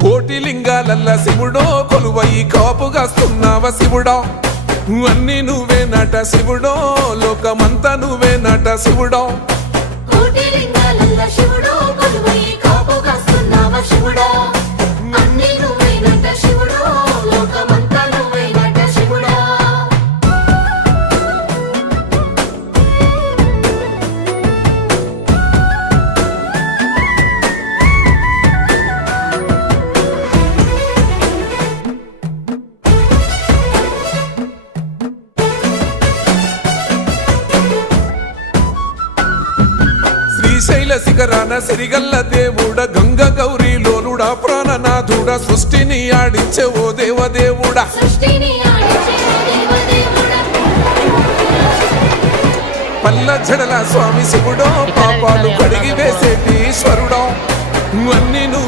కోటి లింగాలల్ల శివుడో కొలువయి కాపుగాస్తున్నావ శివుడా అన్ని నువ్వే నట శివుడో లోకమంతా నువ్వే నట శివుడో కోటి లింగాలల్ల శివుడో కొలువయి కాపుగాస్తున్నావ శివుడా అన్ని నువ్వే నట శివుడో లోకమంతా నువ్వే నట శివుడా శ్రీశైల శిఖరాన సిరిగల్ల దేవుడ గంగ గౌరీ లోలుడా ప్రాణనాథుడా సృష్టిని ఆడించే ఓ దేవదేవుడా సృష్టిని ఆడించే ఓ దేవదేవుడా పల్ల జడల స్వామి శివుడో పాపాలు కడిగి వేసేటి ఈశ్వరుడో అన్ని నువ్వు